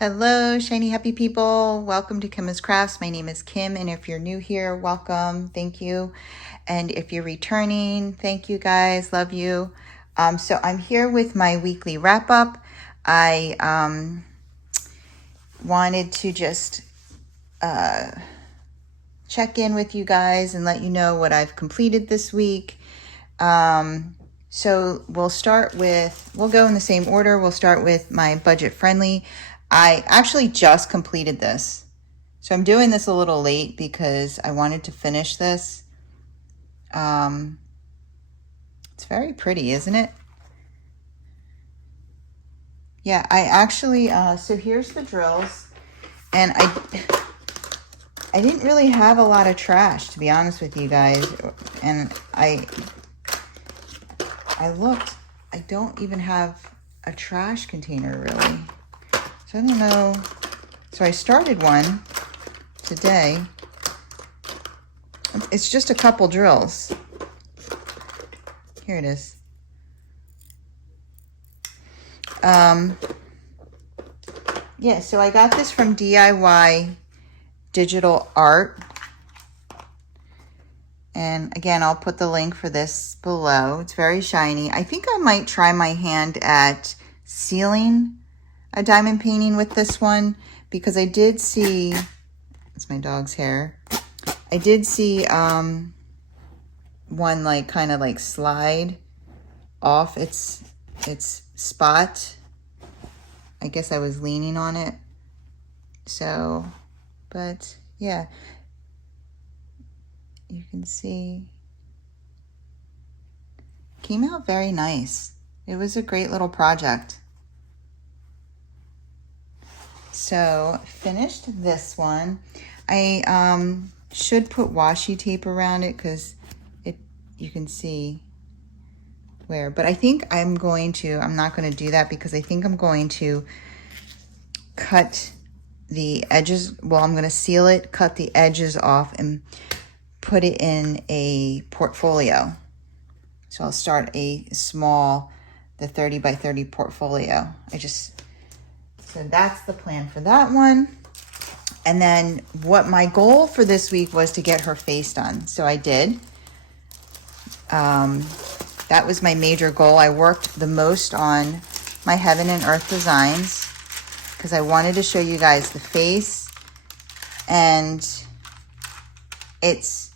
Hello, shiny happy people. Welcome to Kimbaskrafts. My name is Kim, and if you're new here, welcome. Thank you. And if you're returning, thank you guys. Love you. So I'm here with my weekly wrap up. I wanted to just check in with you guys and let you know what I've completed this week. So we'll go in the same order. We'll start with my budget friendly. I actually just completed this. So I'm doing this a little late because I wanted to finish this. It's very pretty, isn't it? Yeah, I actually, so here's the drills. And I didn't really have a lot of trash, to be honest with you guys. And I looked, I don't even have a trash container really. So I don't know. So I started one today. It's just a couple drills. Here it is. Yeah, so I got this from DIY Digital Art. And again, I'll put the link for this below. It's very shiny. I think I might try my hand at sealing a diamond painting with this one because I did see, it's my dog's hair. I did see one like kind of like slide off its spot. I guess I was leaning on it. So, but yeah. You can see, came out very nice. It was a great little project. So finished this one. I should put washi tape around it because you can see where, but I think I'm not going to do that because I think I'm going to cut the edges. Well, I'm going to seal it, cut the edges off and put it in a portfolio. So I'll start the 30 by 30 portfolio. So that's the plan for that one. And then what my goal for this week was to get her face done. So I did. That was my major goal. I worked the most on my Heaven and Earth designs because I wanted to show you guys the face, and it's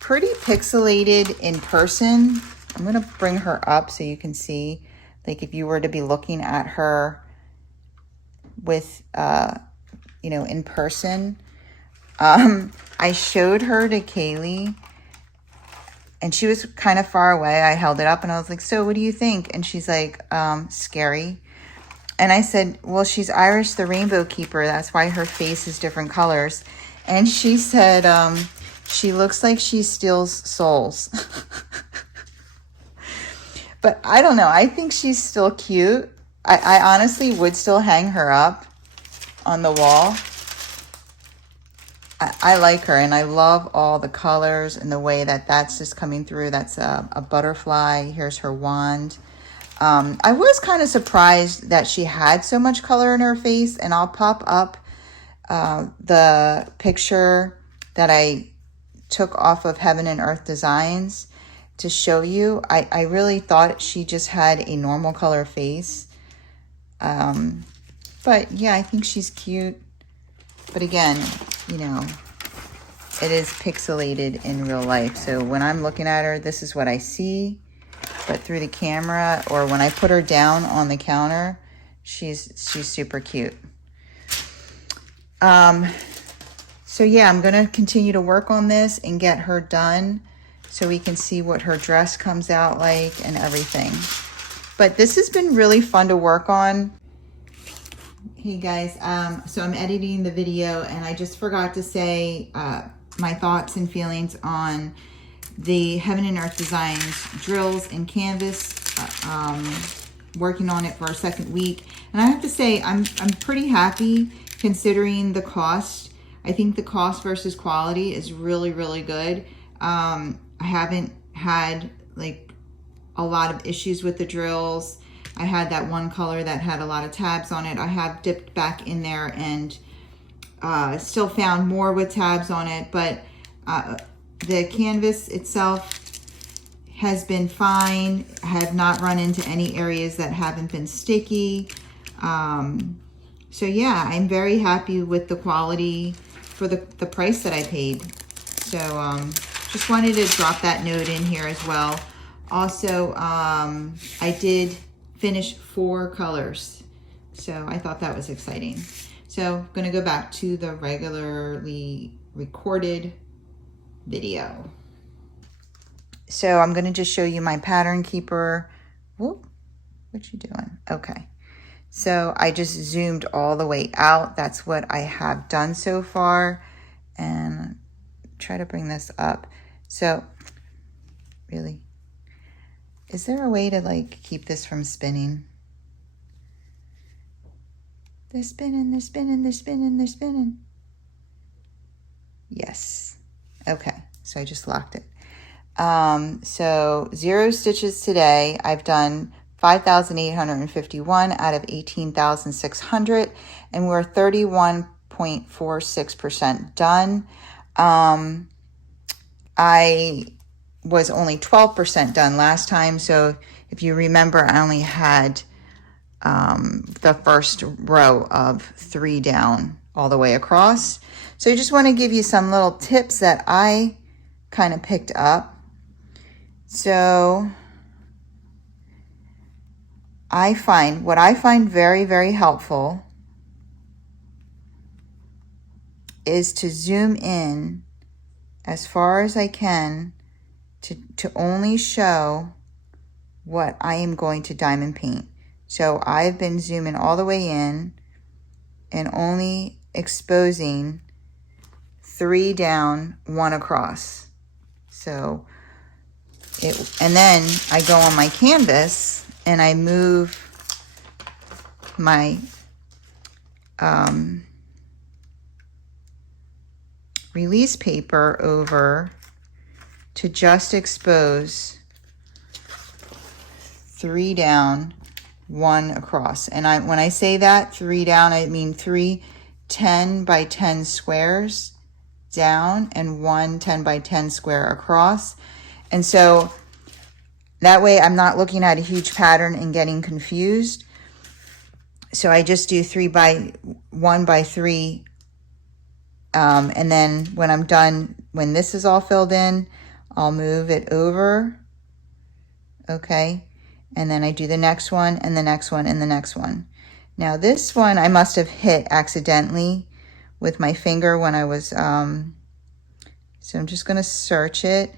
pretty pixelated in person. I'm going to bring her up so you can see, like if you were to be looking at her with, in person. I showed her to Kaylee and she was kind of far away. I held it up and I was like, so what do you think? And she's like, scary. And I said, well, she's Irish the Rainbow Keeper. That's why her face is different colors. And she said, she looks like she steals souls. But I don't know. I think she's still cute. I honestly would still hang her up on the wall. I like her, and I love all the colors and the way that that's just coming through. That's a butterfly. Here's her wand. I was kind of surprised that she had so much color in her face, and I'll pop up the picture that I took off of Heaven and Earth Designs to show you. I really thought she just had a normal color face. But yeah, I think she's cute. But again, it is pixelated in real life. So when I'm looking at her, this is what I see. But through the camera, or when I put her down on the counter, she's super cute. So yeah, I'm going to continue to work on this and get her done so we can see what her dress comes out like and everything. But this has been really fun to work on. Hey guys, so I'm editing the video and I just forgot to say my thoughts and feelings on the Heaven and Earth Designs drills and canvas, working on it for a second week. And I have to say, I'm pretty happy considering the cost. I think the cost versus quality is really, really good. I haven't had like a lot of issues with the drills. I had that one color that had a lot of tabs on it. I have dipped back in there and still found more with tabs on it, but the canvas itself has been fine. I have not run into any areas that haven't been sticky. So yeah, I'm very happy with the quality for the price that I paid. So just wanted to drop that note in here as well. Also, I did finish 4 colors, so I thought that was exciting. So I'm gonna go back to the regularly recorded video. So I'm gonna just show you my pattern keeper. Whoop, what you doing? Okay. So I just zoomed all the way out. That's what I have done so far. And try to bring this up. So really, is there a way to like keep this from spinning? They're spinning, they're spinning, they're spinning, they're spinning. Yes. Okay, so I just locked it. So 0 stitches today. I've done 5,851 out of 18,600, and we're 31.46% done. I was only 12% done last time, so if you remember, I only had the first row of 3 down all the way across. So I just want to give you some little tips that I kind of picked up. So what I find very, very helpful is to zoom in as far as I can to only show what I am going to diamond paint. So I've been zooming all the way in and only exposing 3 down, 1 across. So and then I go on my canvas and I move my release paper over to just expose 3 down, 1 across. And when I say that 3 down, I mean 3 10 by 10 squares down and 1 10 by 10 square across. And so that way I'm not looking at a huge pattern and getting confused. So I just do 1 by 3. And then when I'm done, when this is all filled in, I'll move it over. Okay. And then I do the next one and the next one and the next one. Now this one I must have hit accidentally with my finger when I was, so I'm just going to search it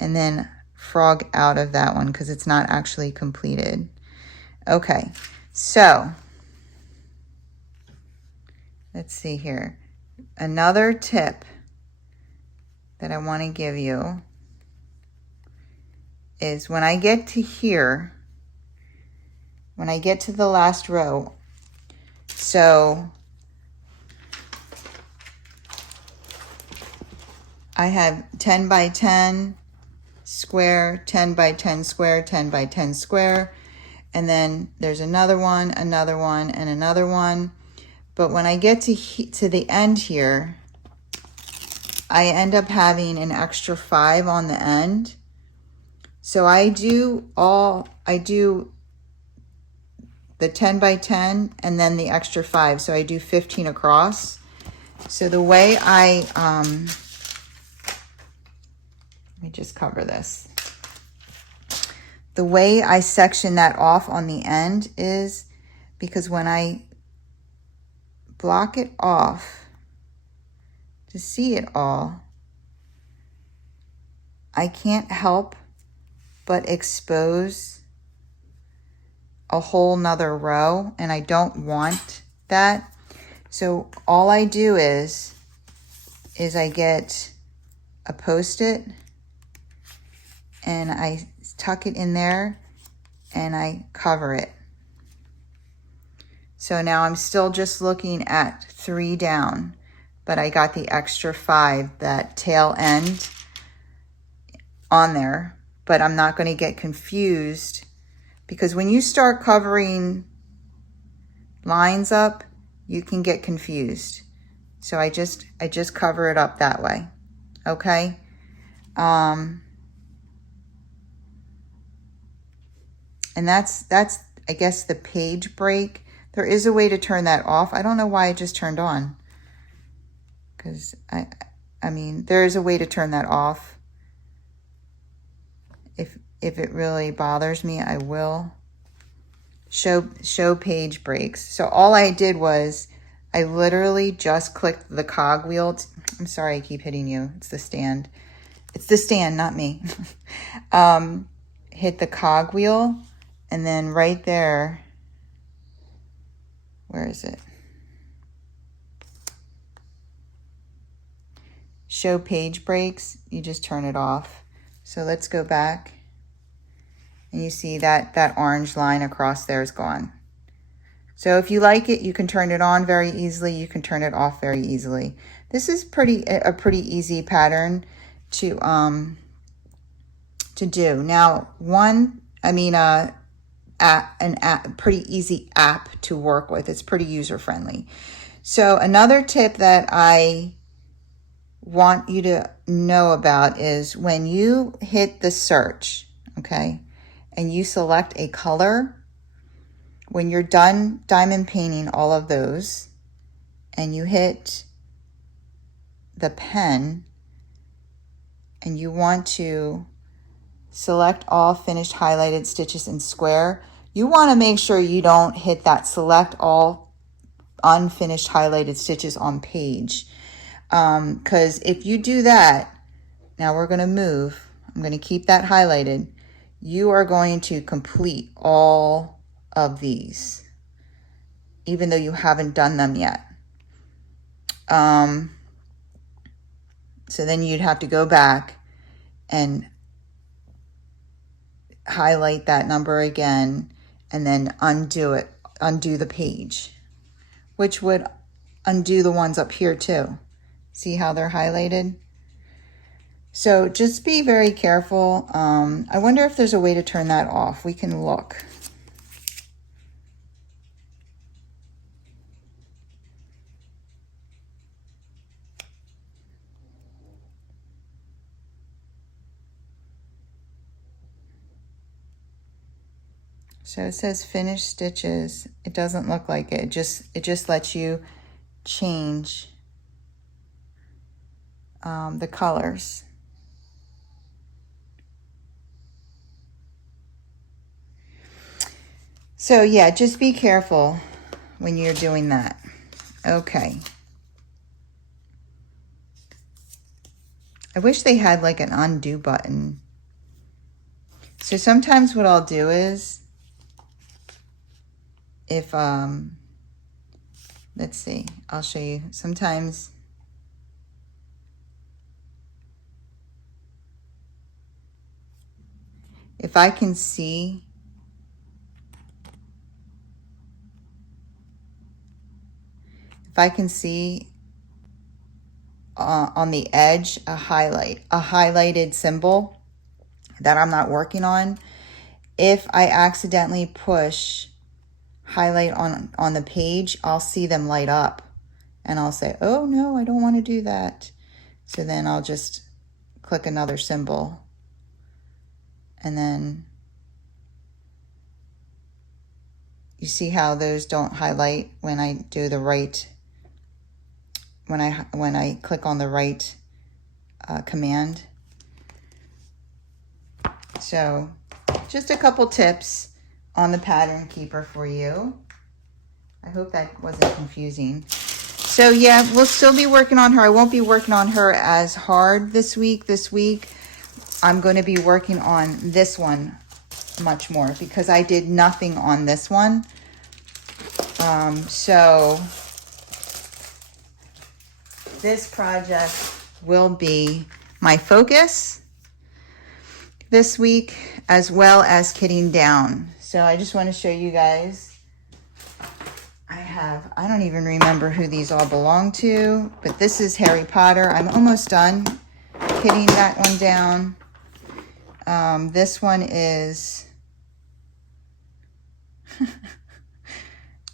and then frog out of that one because it's not actually completed. Okay, so let's see here. Another tip that I want to give you is when I get to here, when I get to the last row, so I have 10 by 10 square, 10 by 10 square, 10 by 10 square, and then there's another one, and another one. But when I get to the end here, I end up having an extra 5 on the end. So I do the 10 by 10 and then the extra 5. So I do 15 across. So the way let me just cover this. The way I section that off on the end is because when I block it off to see it all, I can't help but expose a whole nother row, and I don't want that. So all I do is I get a Post-it and I tuck it in there and I cover it. So now I'm still just looking at 3 down, but I got the extra 5, that tail end on there, but I'm not going to get confused because when you start covering lines up, you can get confused. So I just cover it up that way. Okay. And that's I guess the page break. There is a way to turn that off. I don't know why it just turned on, because I mean, there is a way to turn that off. If it really bothers me, I will. Show page breaks. So all I did was I literally just clicked the cogwheel. I'm sorry I keep hitting you. It's the stand. It's the stand, not me. Hit the cogwheel, and then right there, where is it? Show page breaks. You just turn it off. So let's go back. And you see that orange line across there is gone. So if you like it, you can turn it on very easily. You can turn it off very easily. This is a pretty easy pattern to do. Now, pretty easy app to work with. It's pretty user friendly. So another tip that I want you to know about is when you hit the search, okay, and you select a color, when you're done diamond painting all of those and you hit the pen and you want to select all finished highlighted stitches in square, you want to make sure you don't hit that select all unfinished highlighted stitches on page. Because if you do that, now we're going to move, I'm going to keep that highlighted, you are going to complete all of these, even though you haven't done them yet. So then you'd have to go back and highlight that number again, and then undo the page, which would undo the ones up here too. See how they're highlighted? So just be very careful. I wonder if there's a way to turn that off. We can look. So it says finished stitches. It doesn't look like it. It just lets you change the colors. So yeah, just be careful when you're doing that. Okay. I wish they had like an undo button. So sometimes what I'll do is, if, let's see, I'll show you. Sometimes if I can see on the edge a highlighted symbol that I'm not working on, if I accidentally push highlight on the page, I'll see them light up and I'll say, oh no, I don't want to do that. So then I'll just click another symbol, and then you see how those don't highlight when I do the right, when I click on the right command. So just a couple tips on the pattern keeper for you. I hope that wasn't confusing. So yeah, we'll still be working on her. I won't be working on her as hard this week. This week I'm going to be working on this one much more because I did nothing on this one. So this project will be my focus this week, as well as kitting down. So I just want to show you guys. I don't even remember who these all belong to, but this is Harry Potter. I'm almost done kitting that one down. This one is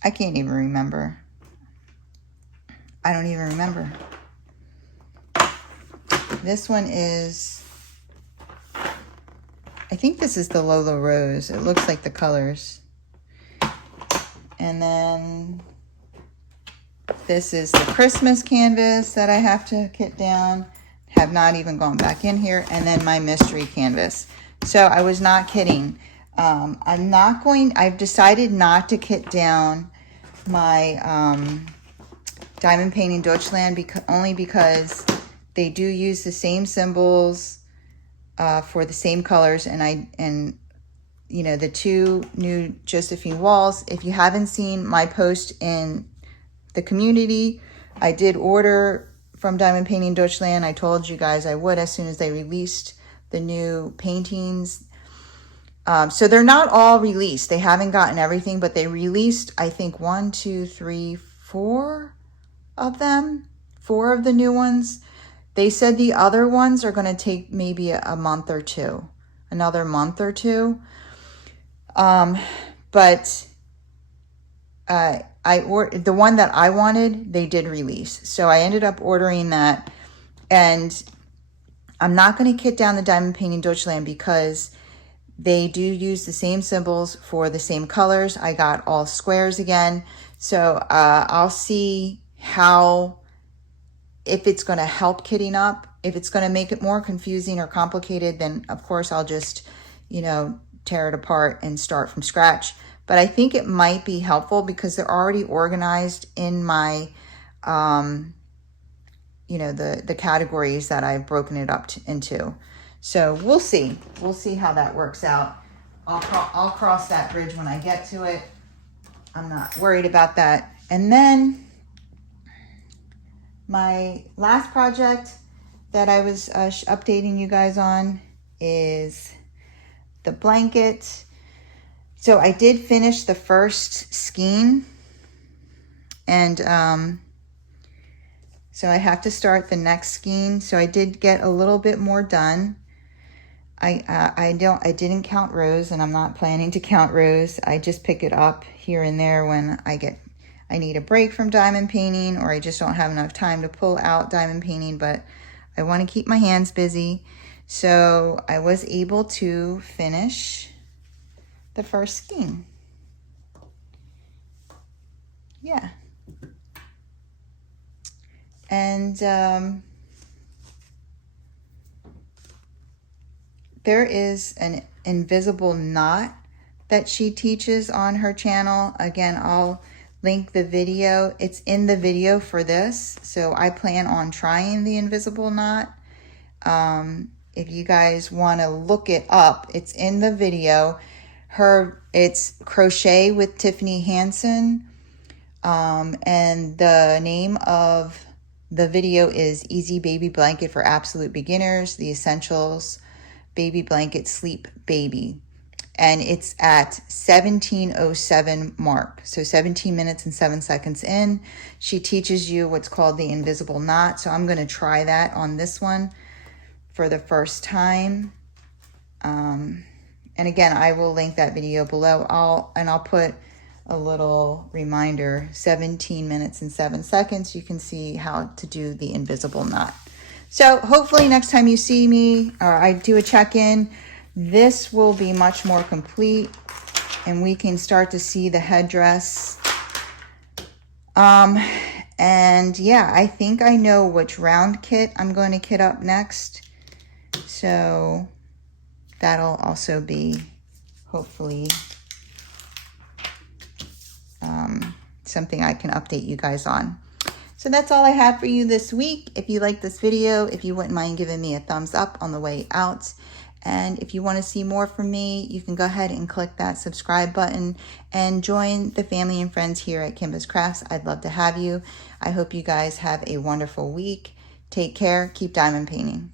I can't even remember. I don't even remember. This one is, I think this is the Lola Rose. It looks like the colors. And then this is the Christmas canvas that I have to kit down. Have not even gone back in here. And then my mystery canvas. So I was not kidding. I've decided not to kit down my Diamond Painting Deutschland only because they do use the same symbols for the same colors, and you know, the two new Josephine walls. If you haven't seen my post in the community, I did order from Diamond Painting Deutschland. I told you guys I would as soon as they released the new paintings. So they're not all released. They haven't gotten everything, but they released, I think, 1, 2, 3, 4 of them. 4 of the new ones. They said the other ones are going to take maybe a month or two. Another month or two. But the one that I wanted, they did release. So I ended up ordering that. And I'm not going to kit down the Diamond Painting Deutschland because they do use the same symbols for the same colors. I got all squares again. So I'll see if it's going to help kitting up. If it's going to make it more confusing or complicated, then of course I'll just, you know, tear it apart and start from scratch. But I think it might be helpful because they're already organized in my, you know, the categories that I've broken it up into. So we'll see. We'll see how that works out. I'll cross that bridge when I get to it. I'm not worried about that. And then my last project that I was updating you guys on is the blanket. So I did finish the first skein, and so I have to start the next skein. So I did get a little bit more done. I didn't count rows, and I'm not planning to count rows. I just pick it up here and there when I need a break from diamond painting, or I just don't have enough time to pull out diamond painting, but I want to keep my hands busy. So I was able to finish the first skein. Yeah. And there is an invisible knot that she teaches on her channel. Again, I'll link the video. It's in the video for this, so I plan on trying the invisible knot. If you guys want to look it up, it's in the video. It's Crochet with Tiffany Hansen, and the name of the video is Easy Baby Blanket for Absolute Beginners, the Essentials Baby Blanket Sleep Baby. And it's at 17:07 mark. So 17 minutes and 7 seconds in. She teaches you what's called the invisible knot. So I'm going to try that on this one for the first time. And again, I will link that video below. I'll put a little reminder, 17 minutes and 7 seconds. You can see how to do the invisible knot. So hopefully next time you see me or I do a check-in, this will be much more complete and we can start to see the headdress. And yeah, I think I know which round kit I'm going to kit up next. So that'll also be hopefully something I can update you guys on. So that's all I have for you this week. If you like this video, if you wouldn't mind giving me a thumbs up on the way out. And if you want to see more from me, you can go ahead and click that subscribe button and join the family and friends here at Kimbaskrafts. I'd love to have you. I hope you guys have a wonderful week. Take care. Keep diamond painting.